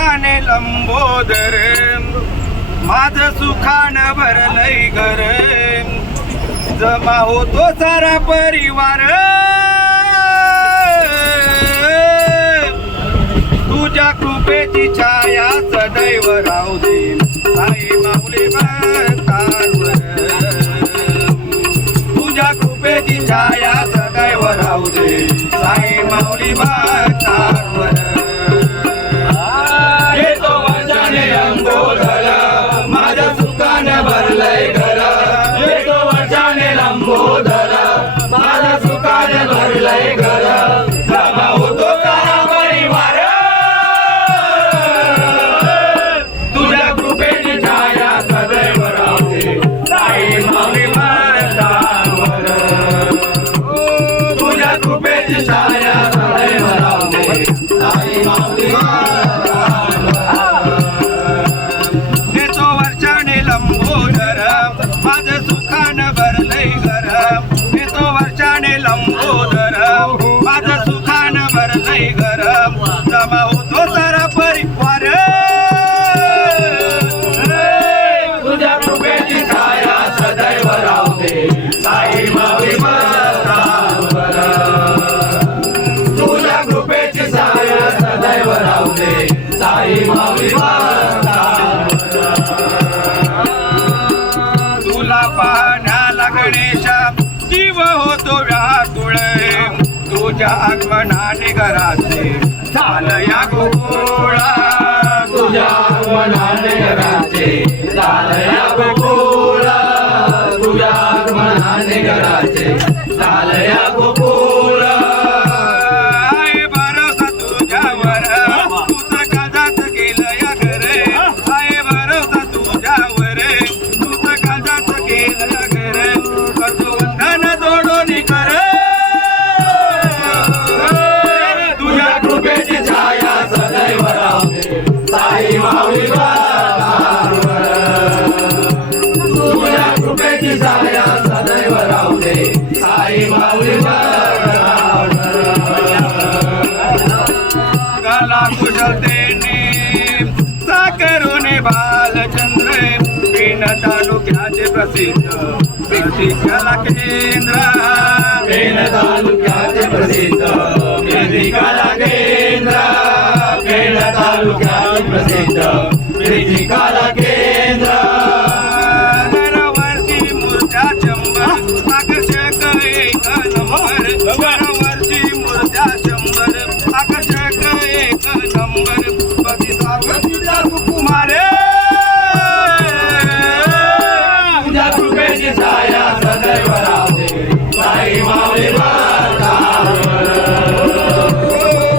वर्षाने लंबोदर माझं सुखानं भरलंय घर जमा होतो सारा परिवार तुझ्या कृपेची छाया सदैव राहू दे साई माऊली भक्तांवर तुझ्या कृपेची छाया सदैव राहू दे साई माऊली भक्तांवर येतो वर्षाने लंबोदर माझ्या सुखानं भरलंय घर येतो वर्षाने लंबोदर माझ्या सुखानं भरलंय घर जमा होतो सारा परिवार तुझ्या कृपेची छाया सदैव राहू दे साई माऊली भक्तांवर तुझ्या कृपेची छाया सदैव राहू दे साई माऊली येतो वर्षाने लंबोदर माझं सुखानं भरलंय घर येतो वर्षाने लंबोदर माझं सुखानं भरलंय घर जमा होतो सारा परिवार तुझ्या कृपेची छाया सदैव राहू दे साई माऊली भक्तांवर तुझ्या कृपेची छाया सदैव राहू दे साई माऊली तुला पाहण्याला गणेशा जीव होतो व्याकुळ तुझ्या आगमनाने घराचे झालं या गोकुळा तुझ्या आगमनाने घराचे झालं या गोकुळा तुझ्या आगमनाने घराचे झालं या गोकुळा आहे भरोसा तुझ्यावर तुझं काजात गेलं या घर आहे भरोसा तुझ्यावर तुझं काजात गेलं या घर करतो वंदन जोडून कर तुझ्या कृपेची छाया सदैव राहू दे साई माऊली भक्तांवर तुझ्या कृपेची छाया सदैव राहू दे साई माऊली भक्तांवर कला कुशलतेने साकरून बालचंद्र पेण तालुक्याचे प्रसिद्ध मेहंदी कला केंद्र पेण तालुक्याचे प्रसिद्ध मेहंदी कला केंद्र पेण तालुक्याचे प्रसिद्ध मेहंदी कला केंद्र दरवर्षी मूर्त्या शंभर आकर्षक एक नंबर दरवर्षी मूर्त्या शंभर आकर्षक एक नंबर प्रतिसावतीचा कुमार तुझ्या कृपेची छाया सदैव राहू दे साई माऊली भक्तांवर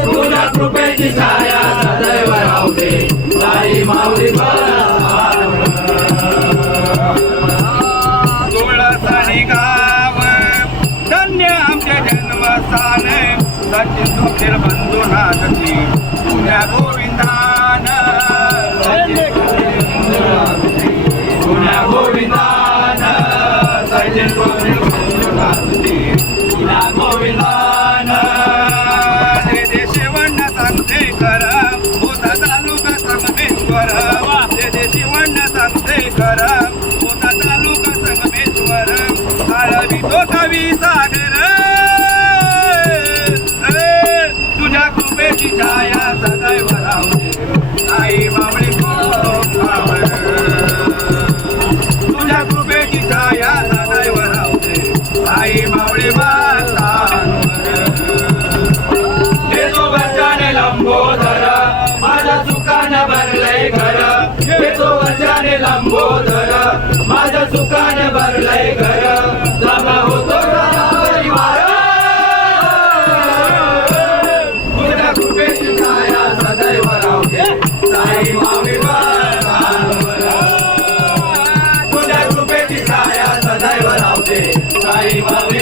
तुझ्या कृपेची छाया सदैव राहू दे साई माऊली भक्तांवर तुळसानी गाव धन्य आमचे जन्मस्थान सचिन स्वप्नील बंधू नाथची पुण्या गोविंदान पुण्या गोविंदान सचिन स्वप्नील बंधू नाथची पुण्या गोविंदान ते देशिवण्ण सांगते कर होता तालुका संगमेश्वर ते देशिवण्ण सांगते कर होता तालुका संगमेश्वर आळवी तो कवी सागर तुझ्या कृपेची छाया सदैव राहू दे साई माऊली भक्तांवर तुझ्या कृपेची छाया सदैव राहू दे साई माऊली भक्तांवर येतो वर्षाने लंबोदर माझ्या सुखानं भरलंय घर येतो वर्षाने लंबोदर माझ्या सुखानं भरलंय घर जमा होतो सारा परिवार तुझ्या कृपेची छाया सदैव राहू दे साई माऊली भक्तांवर तुझ्या कृपेची छाया सदैव राहू दे साई माऊली